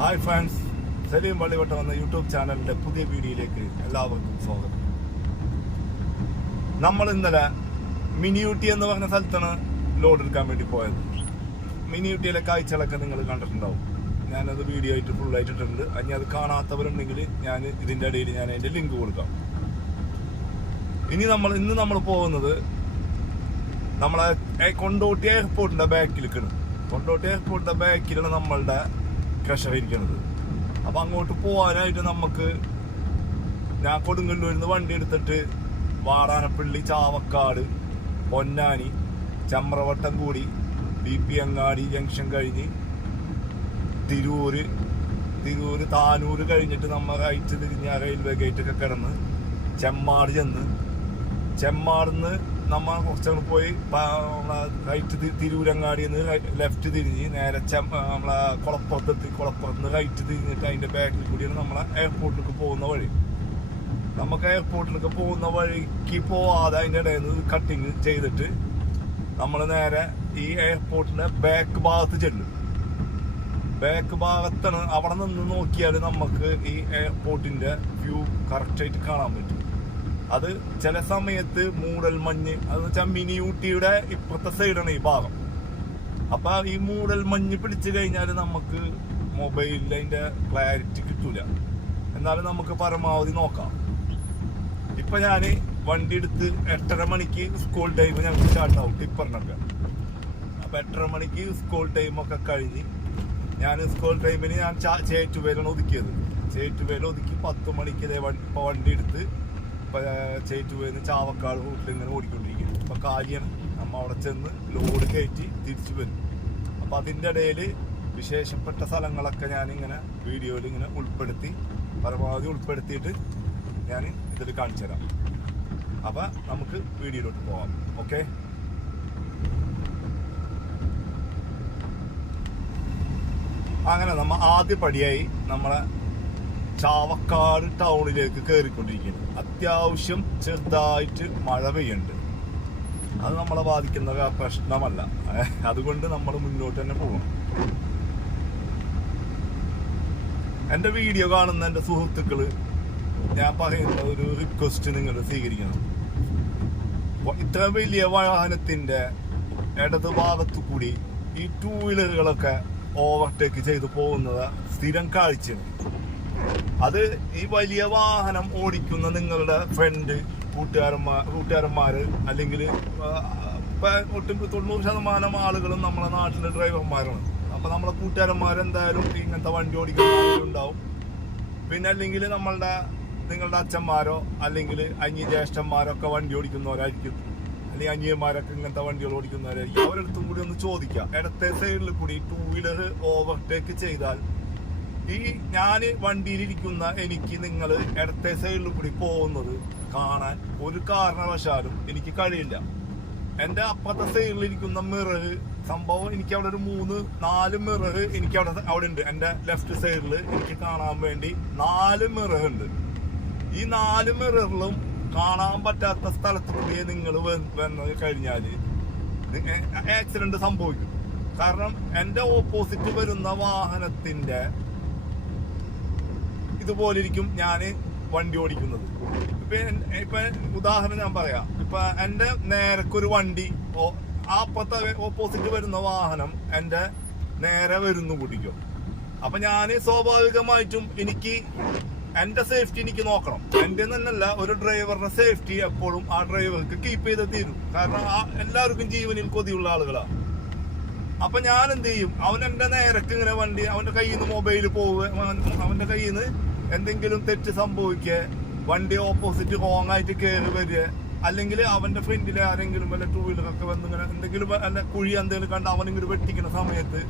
Hi friends Saleem പള്ളിവട്ടം എന്ന YouTube ചാനലിന്റെ പുതിയ വീഡിയോയിലേക്ക് എല്ലാവർക്കും സ്വാഗതം. നമ്മൾ ഇന്നലെ മിനിയൂട്ടി എന്ന് പറഞ്ഞ സ്ഥലത്താണ് ലോഡ് എടുക്കാൻ വേണ്ടി പോയത്. മിനിയൂട്ടിയിലെ കാഴ്ചകളൊക്കെ നിങ്ങൾ കണ്ടിട്ടുണ്ടാവും. ഞാനത് വീഡിയോ ആയിട്ട് ഫുൾ ആയിട്ടിട്ടുണ്ട് ഇനി അത് കാണാത്തവരുണ്ടെങ്കിൽ ഞാൻ ഇതിന്റെ ഇടയിൽ ഞാൻ അതിന്റെ ലിങ്ക് കൊടുക്കാം. ഇനി നമ്മൾ ഇന്ന് നമ്മൾ പോകുന്നത് നമ്മളെ കൊണ്ടോട്ടി എയർപോർട്ടിന്റെ ബാക്കിൽ കിട്ടും കൊണ്ടോട്ടി എയർപോർട്ടിന്റെ ബാക്കിലാണ് നമ്മളുടെ ക്രഷർ അപ്പൊ അങ്ങോട്ട് പോകാനായിട്ട് നമുക്ക് ഞാൻ കൊടുങ്ങല്ലൂരിൽ നിന്ന് വണ്ടി എടുത്തിട്ട് വാടാനപ്പള്ളി ചാവക്കാട് പൊന്നാനി ചമ്രവട്ടം കൂടി ബി പി അങ്ങാടി ജംഗ്ഷൻ കഴിഞ്ഞ് തിരൂര് തിരൂര് താനൂര് കഴിഞ്ഞിട്ട് നമ്മൾ റൈറ്റ് തിരിഞ്ഞ റെയിൽവേ ഗേറ്റൊക്കെ കിടന്ന് ചെമ്മാട് ചെന്ന്. ചെമ്മാടുന്ന് നമ്മ കുറച്ചങ്ങോട്ട് പോയി നമ്മളെ റൈറ്റ് തി- തിരൂരങ്ങാടി നിന്ന് ലെഫ്റ്റ് തിരിഞ്ഞ് നേരെ നമ്മളെ കുളപ്പുറത്തെത്തി. കുളപ്പുറത്ത് നിന്ന് റൈറ്റ് തിരിഞ്ഞിട്ട് അതിന്റെ ബാക്കിൽ കൂടിയാണ് നമ്മളെ എയർപോർട്ടിലേക്ക് പോകുന്ന വഴി. നമുക്ക് എയർപോർട്ടിലേക്ക് പോകുന്ന വഴിക്ക് പോവാതെ അതിന്റെ ഇടയിൽ നിന്ന് കട്ടിങ് ചെയ്തിട്ട് നമ്മൾ നേരെ ഈ എയർപോർട്ടിന്റെ ബാക്ക് ഭാഗത്ത് ചെല്ലും. ബാക്ക് ഭാഗത്താണ് അവിടെ നിന്ന് നോക്കിയാൽ നമുക്ക് ഈ എയർപോർട്ടിന്റെ വ്യൂ കറക്റ്റായിട്ട് കാണാൻ പറ്റും. അത് ചില സമയത്ത് മൂടൽ മഞ്ഞ് അതെന്ന് വെച്ചാൽ മിനി ഊട്ടിയുടെ ഇപ്പുറത്തെ സൈഡാണ് ഈ ഭാഗം. അപ്പൊ ഈ മൂടൽ മഞ്ഞ് പിടിച്ചു കഴിഞ്ഞാൽ നമുക്ക് മൊബൈലിൽ അതിന്റെ ക്ലാരിറ്റി കിട്ടൂല. എന്നാലും നമുക്ക് പരമാവധി നോക്കാം. ഇപ്പൊ ഞാൻ വണ്ടി എടുത്ത് എട്ടര മണിക്ക് സ്കൂൾ ടൈം ഞങ്ങൾക്ക് സ്റ്റാർട്ട് ആവും ടിപ്പറിനൊക്കെ. അപ്പൊ എട്ടര മണിക്ക് സ്കൂൾ ടൈം ഒക്കെ കഴിഞ്ഞ് ഞാൻ സ്കൂൾ ടൈമിന് ഞാൻ ചേറ്റുപേരാണ് ഒതുക്കിയത്. ചേറ്റുവേല ഒതുക്കി പത്ത് മണിക്ക് വണ്ടി ഇപ്പൊ വണ്ടി എടുത്ത് ഇപ്പൊ ചേറ്റുവേന്ന് ചാവക്കാട് റൂട്ടിൽ ഇങ്ങനെ ഓടിക്കൊണ്ടിരിക്കുന്നു. ഇപ്പൊ കാലിയാണ്. നമ്മൾ അവിടെ ചെന്ന് ലോഡ് കയറ്റി തിരിച്ചു വരും. അപ്പൊ അതിന്റെ ഇടയിൽ വിശേഷപ്പെട്ട സ്ഥലങ്ങളൊക്കെ ഞാൻ ഇങ്ങനെ വീഡിയോയിൽ ഇങ്ങനെ ഉൾപ്പെടുത്തി പരമാവധി ഉൾപ്പെടുത്തിയിട്ട് ഞാൻ ഇതിൽ കാണിച്ചു തരാം. അപ്പൊ നമുക്ക് വീഡിയോയിലോട്ട് പോവാം. ഓക്കെ? അങ്ങനെ നമ്മൾ ആദ്യ പടിയായി നമ്മളെ ചാവക്കാട് ടൗണിലേക്ക് കയറിക്കൊണ്ടിരിക്കുന്നു അത്യാവശ്യം ചെറുതായിട്ട് മഴ പെയ്യുന്നുണ്ട്. അത് നമ്മളെ ബാധിക്കുന്ന പ്രശ്നമല്ല. അതുകൊണ്ട് നമ്മൾ മുന്നോട്ട് തന്നെ പോകണം. എന്റെ വീഡിയോ കാണുന്ന എന്റെ സുഹൃത്തുക്കൾ ഞാൻ പറയുന്ന ഒരു റിക്വസ്റ്റ് നിങ്ങൾ സ്വീകരിക്കണം. ഇത്ര വലിയ വാഹനത്തിന്റെ ഇടത് ഭാഗത്തു കൂടി ഈ ടൂ വീലറുകളൊക്കെ ഓവർടേക്ക് ചെയ്തു പോകുന്നത് സ്ഥിരം കാഴ്ചയാണ്. അത് ഈ വലിയ വാഹനം ഓടിക്കുന്ന നിങ്ങളുടെ ഫ്രണ്ട് കൂട്ടുകാരന്മാർ കൂട്ടുകാരന്മാര് അല്ലെങ്കിൽ ഒട്ടും തൊണ്ണൂറ് ശതമാനം ആളുകളും നമ്മളെ നാട്ടിലെ ഡ്രൈവർമാരാണ് അപ്പൊ നമ്മളെ കൂട്ടുകാരന്മാർ എന്തായാലും ഇങ്ങനത്തെ വണ്ടി ഓടിക്കുന്ന ആളുകളുണ്ടാവും. പിന്നെ അല്ലെങ്കിൽ നമ്മളുടെ നിങ്ങളുടെ അച്ഛന്മാരോ അല്ലെങ്കിൽ അഞ്ഞി ജ്യേഷ്ഠന്മാരോ ഒക്കെ വണ്ടി ഓടിക്കുന്നവരായിരിക്കും. അല്ലെങ്കിൽ അന്യന്മാരൊക്കെ ഇങ്ങനത്തെ വണ്ടികൾ ഓടിക്കുന്നവരായിരിക്കും. അവരടുത്തും കൂടി ഒന്ന് ചോദിക്കാം. ഇടത്തെ സൈഡിൽ കൂടി ടൂ വീലർ ഓവർടേക്ക് ചെയ്താൽ ഈ ഞാൻ വണ്ടിയിലിരിക്കുന്ന എനിക്ക് നിങ്ങൾ ഇടത്തെ സൈഡിൽ കൂടി പോകുന്നത് കാണാൻ ഒരു കാരണവശാലും എനിക്ക് കഴിയില്ല. എന്റെ അപ്പുറത്തെ സൈഡിലിരിക്കുന്ന മിറർ സംഭവം എനിക്ക് അവിടെ ഒരു മൂന്ന് നാല് മിറർ എനിക്ക് അവിടെ അവിടെ ഉണ്ട്. എന്റെ ലെഫ്റ്റ് സൈഡിൽ എനിക്ക് കാണാൻ വേണ്ടി നാല് മിറർ ഉണ്ട്. ഈ നാല് മിററിലും കാണാൻ പറ്റാത്ത സ്ഥലത്ത് കൂടി നിങ്ങൾ വന്നു കഴിഞ്ഞാൽ ആക്സിഡന്റ് സംഭവിക്കും. കാരണം എന്റെ ഓപ്പോസിറ്റ് വരുന്ന വാഹനത്തിന്റെ ഇതുപോലെ ഇരിക്കും ഞാൻ വണ്ടി ഓടിക്കുന്നത്. ഇപ്പൊ ഇപ്പൊ ഉദാഹരണം ഞാൻ പറയാം. ഇപ്പൊ എന്റെ നേരക്കൊരു വണ്ടി അപ്പുറത്തെ ഓപ്പോസിറ്റ് വരുന്ന വാഹനം എന്റെ നേരെ വരുന്നു കൂട്ടിക്കും അപ്പൊ ഞാൻ സ്വാഭാവികമായിട്ടും എനിക്ക് എന്റെ സേഫ്റ്റി എനിക്ക് നോക്കണം. എന്റെ തന്നെയല്ല ഒരു ഡ്രൈവറുടെ സേഫ്റ്റി എപ്പോഴും ആ ഡ്രൈവർക്ക് കീപ്പ് ചെയ്ത് തീരും. കാരണം ആ എല്ലാവർക്കും ജീവനിൽ കൊതിയുള്ള ആളുകളാണ് അപ്പൊ ഞാൻ എന്ത് ചെയ്യും? അവൻ എന്റെ നേരക്ക് ഇങ്ങനെ വണ്ടി അവന്റെ കയ്യിൽ നിന്ന് മൊബൈൽ പോവുക അവന്റെ കയ്യിൽ നിന്ന് എന്തെങ്കിലും തെറ്റ് സംഭവിക്കുക വണ്ടി ഓപ്പോസിറ്റ് റോങ് ആയിട്ട് കയറി വരിക അല്ലെങ്കിൽ അവന്റെ ഫ്രണ്ടിൽ ആരെങ്കിലും വല്ല ടൂ വീലറൊക്കെ വന്ന് ഇങ്ങനെ എന്തെങ്കിലും അല്ല കുഴി എന്തെങ്കിലും കണ്ട് അവൻ ഇങ്ങോട്ട് വെട്ടിക്കുന്ന സമയത്ത്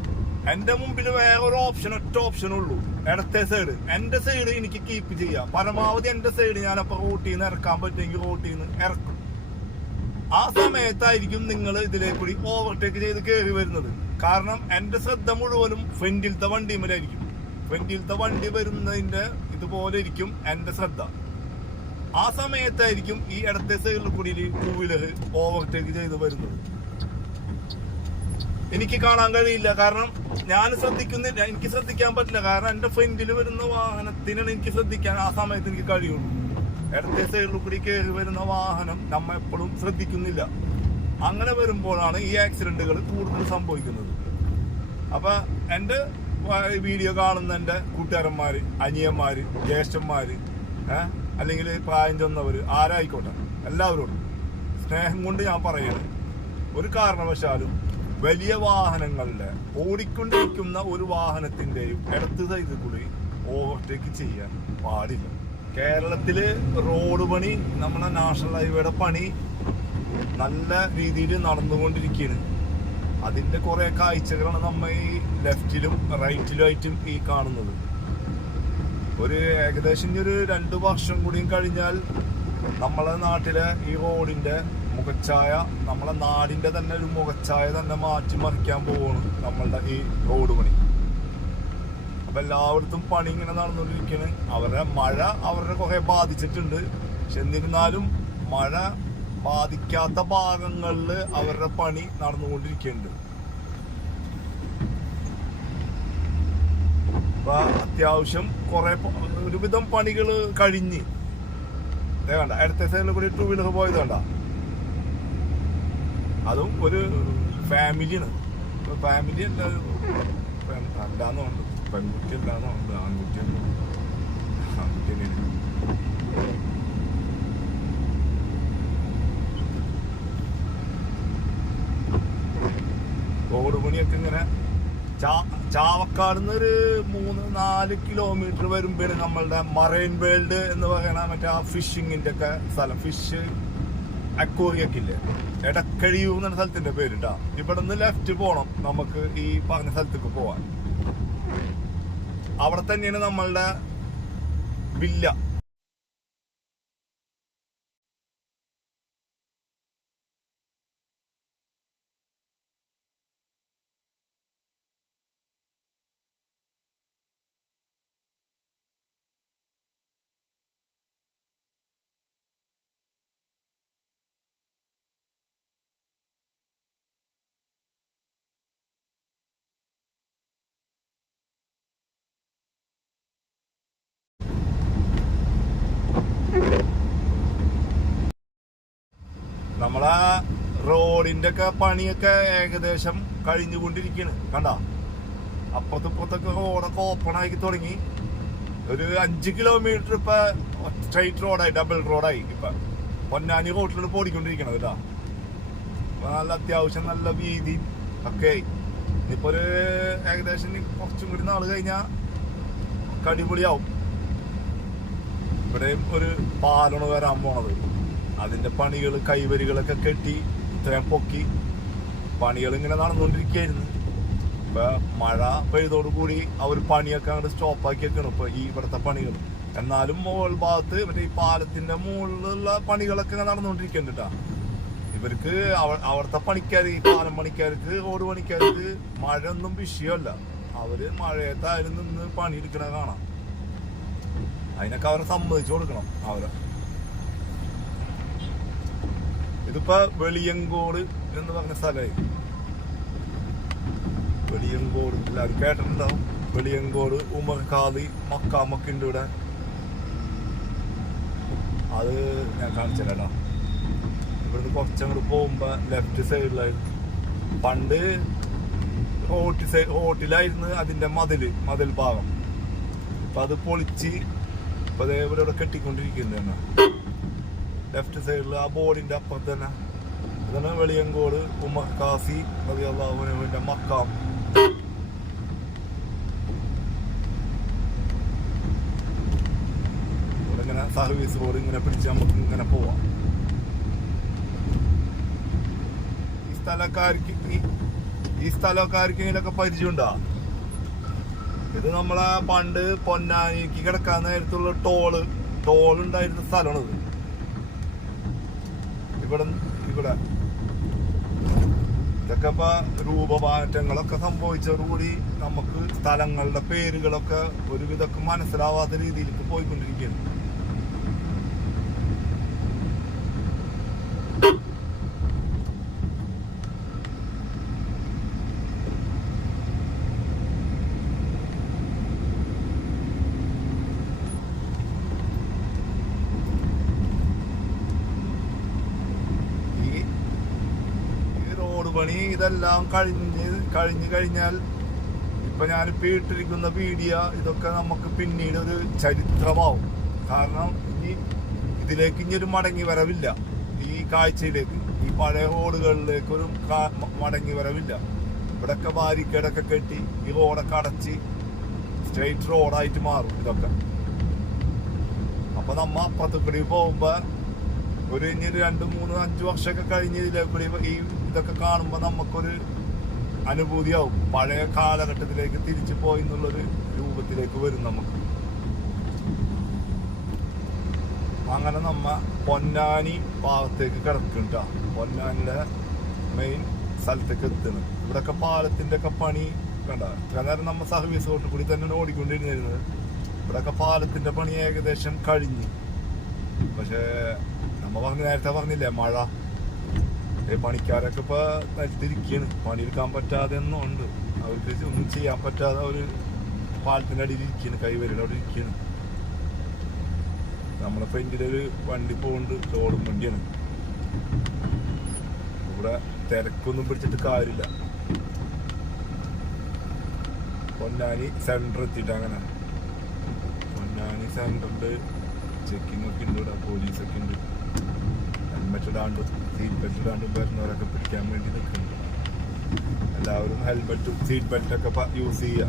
എന്റെ മുമ്പിൽ വേറെ ഒരു ഓപ്ഷൻ ഒറ്റ ഓപ്ഷൻ ഉള്ളൂ. ഇടത്തെ സൈഡ് എന്റെ സൈഡ് എനിക്ക് കീപ്പ് ചെയ്യാം. പരമാവധി എന്റെ സൈഡ് ഞാൻ അപ്പൊ റോട്ടിൽ നിന്ന് ഇറക്കാൻ പറ്റുമെങ്കിൽ റോട്ടിൽ നിന്ന് ഇറക്കും. ആ സമയത്തായിരിക്കും നിങ്ങൾ ഇതിലേക്ക് കൂടി ഓവർടേക്ക് ചെയ്ത് കയറി വരുന്നത്. കാരണം എന്റെ ശ്രദ്ധ മുഴുവനും ഫ്രണ്ടിലത്തെ വണ്ടിമേലായിരിക്കും. ഫ്രണ്ടിലത്തെ വണ്ടി വരുന്നതിന്റെ ഇതുപോലെ ഇരിക്കും എന്റെ ശ്രദ്ധ. ആ സമയത്തായിരിക്കും ഈ ഇടത്തെ സൈഡിൽ കൂടി ടൂ വീലർ ഓവർടേക്ക് ചെയ്ത് വരുന്നത്. എനിക്ക് കാണാൻ കഴിയില്ല. കാരണം ഞാൻ ശ്രദ്ധിക്കുന്നില്ല എനിക്ക് ശ്രദ്ധിക്കാൻ പറ്റില്ല. കാരണം എന്റെ ഫ്രണ്ടിൽ വരുന്ന വാഹനത്തിനാണ് എനിക്ക് ശ്രദ്ധിക്കാൻ ആ സമയത്ത് എനിക്ക് കഴിയുള്ളൂ. ഇടത്തെ സൈഡിൽ കൂടി കയറി വരുന്ന വാഹനം നമ്മൾ എപ്പോഴും ശ്രദ്ധിക്കുന്നില്ല. അങ്ങനെ വരുമ്പോഴാണ് ഈ ആക്സിഡന്റുകൾ കൂടുതൽ സംഭവിക്കുന്നത്. അപ്പൊ എന്റെ വീഡിയോ കാണുന്ന എന്റെ അനിയന്മാര് ജ്യേഷ്ഠന്മാര് ഏഹ് അല്ലെങ്കിൽ പ്രായം ചെന്നവർ ആരായിക്കോട്ടെ? എല്ലാവരോടും സ്നേഹം കൊണ്ട് ഞാൻ പറയണത് ഒരു കാരണവശാലും വലിയ വാഹനങ്ങളുടെ ഓടിക്കൊണ്ടിരിക്കുന്ന ഒരു വാഹനത്തിന്റെയും ഇടത്ത് സൈഡിൽ കൂടി ഓവർടേക്ക് ചെയ്യാൻ പാടില്ല. കേരളത്തിൽ റോഡ് പണി നമ്മുടെ നാഷണൽ ഹൈവേയുടെ പണി നല്ല രീതിയിൽ നടന്നുകൊണ്ടിരിക്കുകയാണ് അതിന്റെ കുറേ കാഴ്ചകളാണ് നമ്മൾ ഈ ലെഫ്റ്റിലും റൈറ്റിലും ആയിട്ടും ഈ കാണുന്നത്. ഒരു ഏകദേശം ഒരു രണ്ട് വർഷം കൂടിയും കഴിഞ്ഞാൽ നമ്മളെ നാട്ടിലെ ഈ റോഡിന്റെ മുഖച്ഛായ നമ്മളെ നാടിന്റെ തന്നെ ഒരു മുഖച്ഛായ തന്നെ മാറ്റിമറിക്കാൻ പോവാണ് നമ്മളുടെ ഈ റോഡ് പണി. അപ്പം എല്ലായിടത്തും പണി ഇങ്ങനെ നടന്നുകൊണ്ടിരിക്കുകയാണ് അവരുടെ മഴ അവരുടെ കുറെ ബാധിച്ചിട്ടുണ്ട്. പക്ഷെ എന്നിരുന്നാലും മഴ ബാധിക്കാത്ത ഭാഗങ്ങളിൽ അവരുടെ പണി നടന്നുകൊണ്ടിരിക്കുന്നുണ്ട്. അപ്പൊ അത്യാവശ്യം കുറേ ഒരുവിധം പണികൾ കഴിഞ്ഞ്. വേണ്ട അടുത്ത സൈഡിൽ കൂടി ടൂ വീലർ പോയത് വേണ്ട അതും ഒരു ഫാമിലിയാണ് ഫാമിലി അല്ല അല്ലാന്നുണ്ട് പെൺകുട്ടി അല്ലാന്നുണ്ട് ആൺകുട്ടി ആൺകുട്ടി റോഡ് പണിയൊക്കെ ഇങ്ങനെ ചാവക്കാട് നിന്ന് ഒരു മൂന്ന് നാല് കിലോമീറ്റർ വരുമ്പോഴാണ് നമ്മളുടെ മറൈൻ വേൾഡ് എന്ന് പറയുന്ന മറ്റേ ആ ഫിഷിങ്ങിന്റെ ഒക്കെ സ്ഥലം. ഫിഷ് അക്വോറിയൊക്കെ ഇല്ലേ എടക്കഴിയൂർ സ്ഥലത്തിന്റെ പേര് കേട്ടോ ഇവിടെ നിന്ന് ലെഫ്റ്റ് പോകണം നമുക്ക് ഈ പറഞ്ഞ സ്ഥലത്തേക്ക് പോവാൻ. അവിടെ തന്നെയാണ് നമ്മളുടെ വില്ല. നമ്മളെ റോഡിന്റെ ഒക്കെ പണിയൊക്കെ ഏകദേശം കഴിഞ്ഞുകൊണ്ടിരിക്കുകയാണ് കണ്ട? അപ്പുറത്ത് ഇപ്പുറത്തൊക്കെ റോഡൊക്കെ ഓപ്പൺ ആക്കി തുടങ്ങി. ഒരു അഞ്ച് കിലോമീറ്റർ ഇപ്പൊ സ്ട്രൈറ്റ് റോഡായി ഡബിൾ റോഡായി ഇപ്പൊ. പൊന്നാനി ഇപ്പൊ ഓടിക്കൊണ്ടിരിക്കണത് കേട്ടോ. നല്ല അത്യാവശ്യം നല്ല വീതി ഒക്കെ ഇപ്പൊ ഒരു ഏകദേശം കുറച്ചും കൂടി നാൾ കഴിഞ്ഞാ കടിപൊളിയാവും. ഇവിടെയും ഒരു പാലാണ് വരാൻ പോണത്. അതിന്റെ പണികൾ കൈവരികളൊക്കെ കെട്ടി ഇത്രയും പൊക്കി പണികൾ ഇങ്ങനെ നടന്നുകൊണ്ടിരിക്കുകയായിരുന്നു. ഇപ്പൊ മഴ പെയ്തോടുകൂടി അവർ പണിയൊക്കെ അങ്ങോട്ട് സ്റ്റോപ്പ് ആക്കിയൊക്കെയാണ് ഇപ്പൊ ഈ ഇവിടുത്തെ പണികൾ എന്നാലും മുകൾ ഭാഗത്ത് മറ്റേ ഈ പാലത്തിന്റെ മുകളിലുള്ള പണികളൊക്കെ ഇങ്ങനെ നടന്നുകൊണ്ടിരിക്കുന്നുണ്ട് ട്ടാ. ഇവർക്ക് അവ- അവിടുത്തെ പണിക്കാർ ഈ പാലം പണിക്കാർക്ക് ഓട് പണിക്കാർക്ക് മഴ ഒന്നും വിഷയമല്ല. അവർ മഴയത്തായാലും നിന്ന് പണിയെടുക്കണ കാണാം. അതിനൊക്കെ അവരെ സമ്മതിച്ചു കൊടുക്കണം. അവരെ ഇതിപ്പോ വെളിയങ്കോട് എന്ന് പറഞ്ഞ സ്ഥലമായി. വെളിയങ്കോട്. എല്ലാവരും കേട്ടിട്ടുണ്ടാവും. വെളിയങ്കോട് ഉമർ ഖാദി മക്കാമക്കിന്റെ ഇവിടെ. അത് ഞാൻ കാണിച്ചല്ലോ ഇവിടുന്ന് കുറച്ചങ്ങോട്ട് പോകുമ്പോ ലെഫ്റ്റ് സൈഡിലായിരുന്നു പണ്ട് ഹോട്ടി സൈഡ് ഹോട്ടലായിരുന്നു അതിന്റെ മതിൽ മതിൽ ഭാഗം. അപ്പൊ അത് പൊളിച്ച് ഇപ്പൊ അതേപോലെ ഇവിടെ ഇവിടെ കെട്ടിക്കൊണ്ടിരിക്കുന്നു ലെഫ്റ്റ് സൈഡിൽ ആ ബോർഡിന്റെ അപ്പുറത്ത് തന്നെ. ഇതാണ് വെളിയങ്കോട് ഉമർ കാസി അതി അള്ളാഹുനുവിന്റെ മക്കാം. ഇങ്ങനെ സർവീസ് റോഡ് ഇങ്ങനെ പിടിച്ച് നമുക്ക് ഇങ്ങനെ പോവാം. ഈ സ്ഥലക്കാർക്ക് ഈ- സ്ഥലക്കാർക്ക് ഇതിലൊക്കെ പരിചയമുണ്ടോ? ഇത് നമ്മളെ പണ്ട് പൊന്നാനിക്ക് കിടക്കാൻ നേരത്തുള്ള ടോൾ ടോൾ ഉണ്ടായിരുന്ന സ്ഥലമാണിത്. ഇവിടെ ഇവിടെ. ഇതൊക്കെ ഇപ്പൊ രൂപമാറ്റങ്ങളൊക്കെ സംഭവിച്ചതോടുകൂടി നമുക്ക് സ്ഥലങ്ങളുടെ പേരുകളൊക്കെ ഒരുവിധമൊക്കെ മനസ്സിലാവാത്ത രീതിയിലേക്ക് പോയിക്കൊണ്ടിരിക്കുകയാണ് പണി ഇതെല്ലാം കഴിഞ്ഞ് കഴിഞ്ഞു കഴിഞ്ഞാൽ ഇപ്പൊ ഞാൻ ഇട്ടിരിക്കുന്ന വീഡിയോ ഇതൊക്കെ നമുക്ക് പിന്നീട് ഒരു ചരിത്രമാവും. കാരണം ഇനി ഇതിലേക്ക് ഇനി ഒരു മടങ്ങി വരവില്ല. ഈ കാഴ്ചയിലേക്ക് ഈ പഴയ റോഡുകളിലേക്ക് ഒരു മടങ്ങി വരവില്ല. ഇവിടൊക്കെ ബാരിക്കേഡൊക്കെ കെട്ടി ഈ റോഡൊക്കെ അടച്ച് സ്ട്രെയിറ്റ് റോഡായിട്ട് മാറും ഇതൊക്കെ. അപ്പൊ നമ്മ അപ്പുറത്ത് പോകുമ്പോ ഒരു ഇനി രണ്ട് മൂന്ന് അഞ്ച് വർഷമൊക്കെ കഴിഞ്ഞ് ഇതിലേക്കൂടി ഈ ഇതൊക്കെ കാണുമ്പോൾ നമുക്കൊരു അനുഭൂതിയാവും. പഴയ കാലഘട്ടത്തിലേക്ക് തിരിച്ചു പോയി എന്നുള്ളൊരു രൂപത്തിലേക്ക് വരും നമുക്ക്. അങ്ങനെ നമ്മ പൊന്നാനി ഭാഗത്തേക്ക് കിടക്കുന്നുണ്ട് പൊന്നാനിയുടെ മെയിൻ സ്ഥലത്തേക്ക് എത്തുന്നു. ഇവിടൊക്കെ പാലത്തിന്റെ ഒക്കെ പണി കണ്ട. ഇത്ര നേരം നമ്മ സർവീസ് റോഡിൽ കൂടി തന്നെയാണ് ഓടിക്കൊണ്ടിരുന്നിരുന്നത് ഇവിടൊക്കെ പാലത്തിന്റെ പണി ഏകദേശം കഴിഞ്ഞു. പക്ഷേ നമ്മ പറഞ്ഞ നേരത്തെ പറഞ്ഞില്ലേ മഴ. പണിക്കാരൊക്കെ ഇപ്പൊ നിലത്തിരിക്കാണ് പണിയെടുക്കാൻ പറ്റാതെ ഒന്നും ഉണ്ട്. അവർക്ക് ഒന്നും ചെയ്യാൻ പറ്റാതെ അവർ പാലത്തിന്റെ അടിയിൽ ഇരിക്കുകയാണ് കൈവരിയുടെ അവിടെ ഇരിക്കുകയാണ് നമ്മളെ ഫ്രണ്ടിലൊരു വണ്ടി പോകുന്നുണ്ട് ലോഡും വണ്ടിയാണ്. ഇവിടെ തിരക്കൊന്നും പിടിച്ചിട്ട് കാര്യമില്ല. പൊന്നാനി സെന്റർ എത്തിയിട്ട് അങ്ങനെ. പൊന്നാനി സെന്ററിൽ ചെക്കിംഗ് ഒക്കെ ഉണ്ട് ഇവിടെ പോലീസൊക്കെ ഉണ്ട്. ഹെൽമെറ്റ് ഇടാണ്ടും സീറ്റ് ബെൽറ്റ് ഇടാണ്ടും വരുന്നവരൊക്കെ പിടിക്കാൻ വേണ്ടി നിൽക്കുന്നുണ്ട് എല്ലാവരും ഹെൽമെറ്റും സീറ്റ് ബെൽറ്റൊക്കെ യൂസ് ചെയ്യുക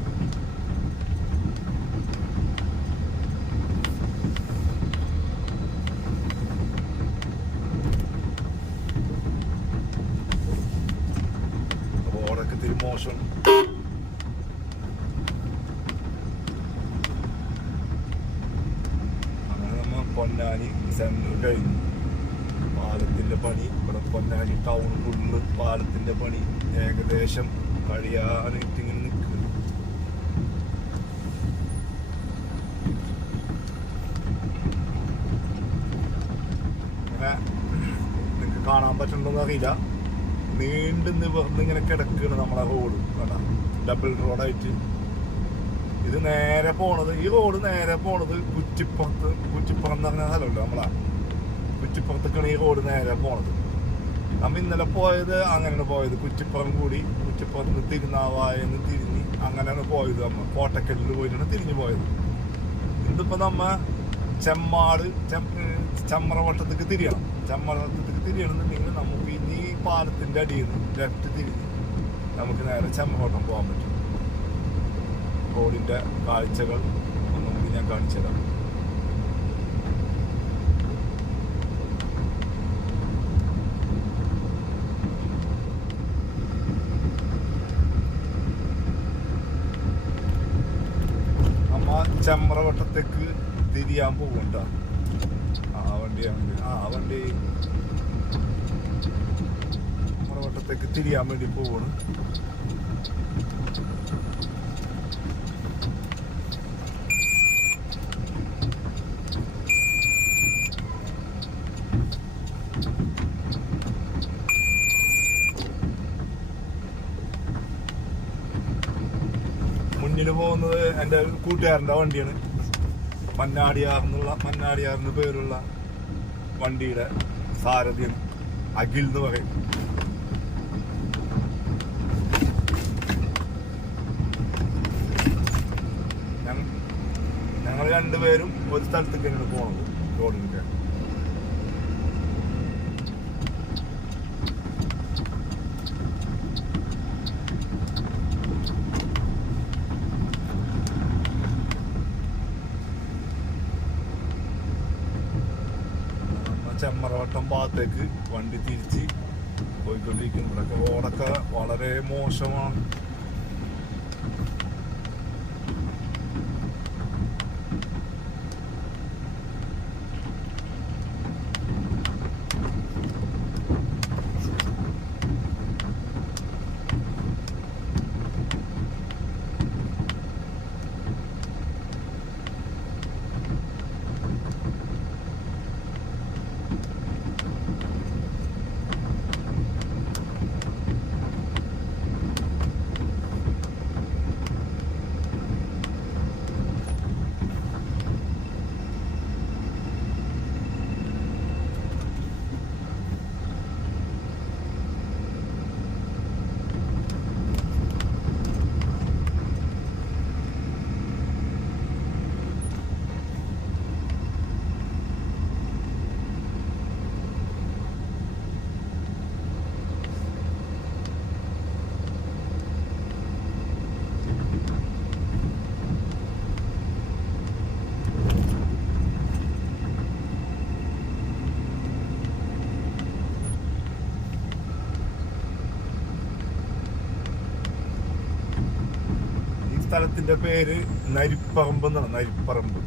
റോഡൊക്കെ ഇത്തിരി മോശം അങ്ങനെ നമ്മ പൊന്നാനി സെന്റർ കഴിഞ്ഞു പാലത്തിന്റെ പണി ഇവിടെ പൊന്നാനി ടൗൺ ഫുള്ള് പാലത്തിന്റെ പണി. ഏകദേശം കഴിയാനായിട്ട് ഇങ്ങനെ നിൽക്കുന്നു. അങ്ങനെ നിങ്ങൾക്ക് കാണാൻ പറ്റുന്നുണ്ടോ അറിയില്ല. നീണ്ടു നിവർന്ന് ഇങ്ങനെ കിടക്കുകയാണ് നമ്മളെ റോഡ് കേട്ടാ ഡബിൾ റോഡായിട്ട് ഇത് നേരെ പോണത് ഈ റോഡ് നേരെ പോണത് കുറ്റിപ്പുറത്ത് കുറ്റിപ്പുറം എന്ന് പറഞ്ഞ സ്ഥലമല്ലോ നമ്മളാ. കുറ്റിപ്പുറത്തേക്കാണ് ഈ റോഡ് നേരെ പോണത്. നമ്മ ഇന്നലെ പോയത് അങ്ങനെയാണ് പോയത്. കുറ്റിപ്പുറം കൂടി കുറ്റിപ്പുറത്ത് തിരുനാവായെന്ന് തിരിഞ്ഞ് അങ്ങനെയാണ് പോയത് നമ്മൾ കോട്ടക്കല്ലിൽ പോയിട്ടാണ് തിരിഞ്ഞു പോയത്. ഇതിപ്പോൾ നമ്മ ചെമ്മാട് ചമ്രവട്ടത്തേക്ക് തിരിയണം. ചമ്രവട്ടത്തേക്ക് തിരിയണമെന്നുണ്ടെങ്കിൽ നമുക്ക് ഇനി ഈ പാലത്തിന്റെ അടിയിൽ നിന്ന് ലെഫ്റ്റ് തിരിഞ്ഞ് നമുക്ക് നേരെ ചമ്രവട്ടം പോകാൻ പറ്റും. റോഡിന്റെ കാഴ്ചകൾ ഒന്നും കൂടി ഞാൻ കാണിച്ചു തരാം നമ്മ ചമ്രവട്ടത്തേക്ക് തിരിയാൻ പോകണ്ട ആ വണ്ടിയാണ് ആ വണ്ടി ചമ്രവട്ടത്തേക്ക് തിരിയാൻ വേണ്ടി പോവാണ്. മുന്നിൽ പോകുന്നത് എന്റെ കൂട്ടുകാരന്റെ വണ്ടിയാണ്. മന്നാടിയാർ എന്നുള്ള മന്നാടിയാറിന് പേരുള്ള വണ്ടിയുടെ സാരഥിയാണ് അഖിൽ എന്ന് പറയും. ഞങ്ങ- ഞങ്ങൾ രണ്ടുപേരും ഒരു സ്ഥലത്തേക്ക് തന്നെയാണ് പോണത് റോഡിന്റെ നമ്മ ചെമ്മറവട്ടം ഭാഗത്തേക്ക് വണ്ടി തിരിച്ച് പോയിക്കൊണ്ടിരിക്കുന്നു. ഇവിടെയൊക്കെ റോഡൊക്കെ വളരെ മോശമാണ്. സ്ഥലത്തിന്റെ പേര് നരിപ്പറമ്പ് എന്നാണ്. നരിപ്പറമ്പ്.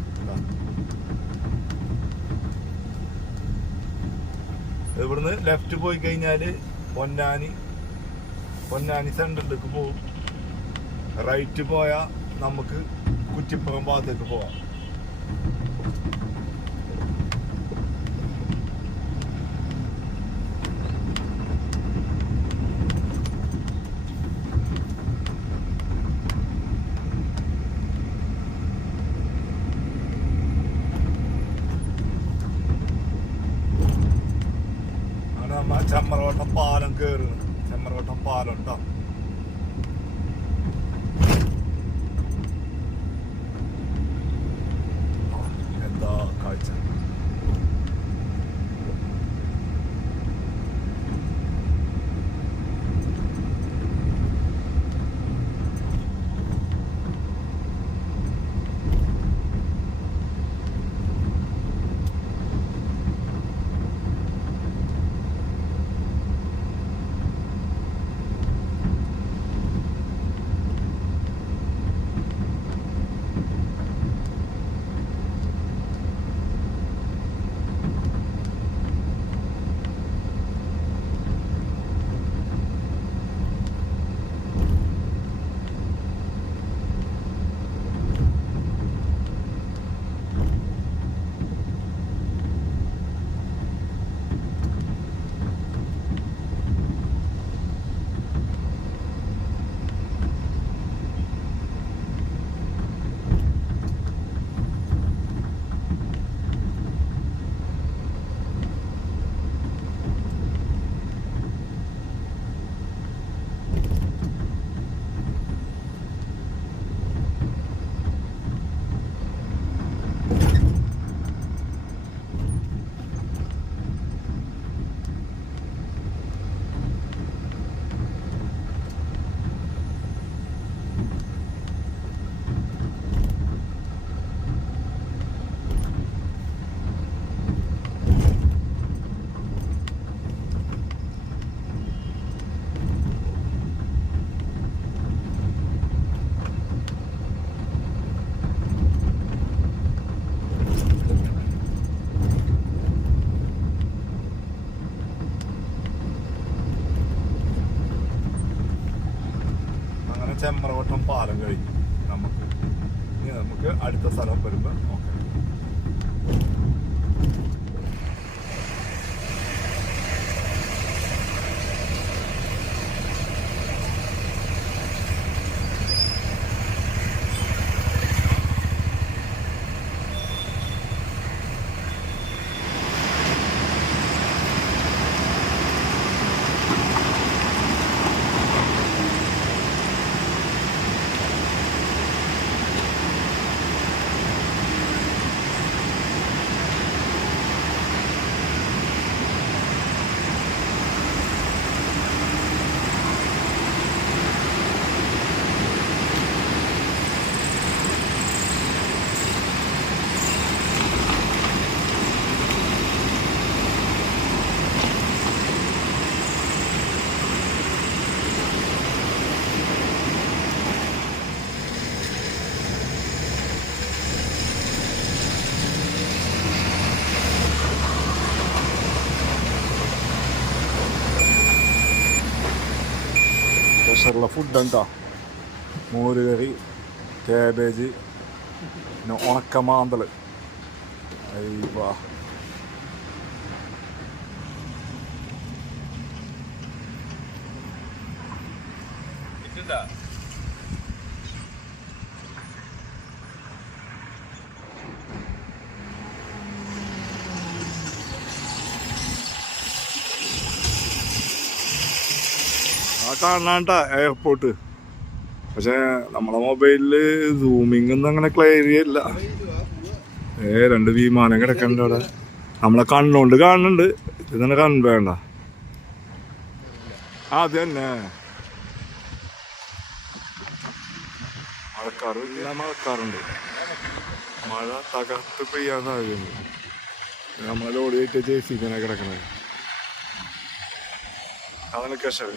ഇവിടുന്ന് ലെഫ്റ്റ് പോയി കഴിഞ്ഞാൽ പൊന്നാനി. പൊന്നാനി സെന്ററിലേക്ക് പോകും. റൈറ്റ് പോയാൽ നമുക്ക് കുറ്റിപ്പുറം ഭാഗത്തേക്ക് പോവാം. ചമ്മറവട്ടം പാലം കയറുന്നു ചമ്മറവട്ടം പാലം കേട്ടോ അങ്ങനെ ചെമ്മറവട്ടം പാലം കഴിഞ്ഞു നമുക്ക് ഇനി നമുക്ക് അടുത്ത സ്ഥലം വരുമ്പോൾ നോക്കാം സ്പെഷ്യലുള്ള ഫുഡ് എന്താ? മോര് കറി കാബേജ് പിന്നെ ഉണക്കമാന്തൽ അയ്യവാ ആ കാണാണ്ട എയർപോർട്ട് പക്ഷെ നമ്മളെ മൊബൈലിൽ സൂമിങ് ഒന്നും അങ്ങനെ ക്ലിയർ ഇല്ല ഏ രണ്ട് വിമാനം കിടക്കണ്ട അവിടെ. നമ്മളെ കണ്ണുകൊണ്ട് കാണുന്നുണ്ട്. ഇത് തന്നെ കണ്ണ് വേണ്ട. അത് തന്നെ. മഴക്കാറ് മഴക്കാറുണ്ട്. മഴ തകർത്ത് പെയ്യാൻ സാധ്യതയുണ്ട് നമ്മളെ ലോഡ് കയറ്റിയ ഇങ്ങനെ കിടക്കണത് അതിനൊക്കെ കശവ്.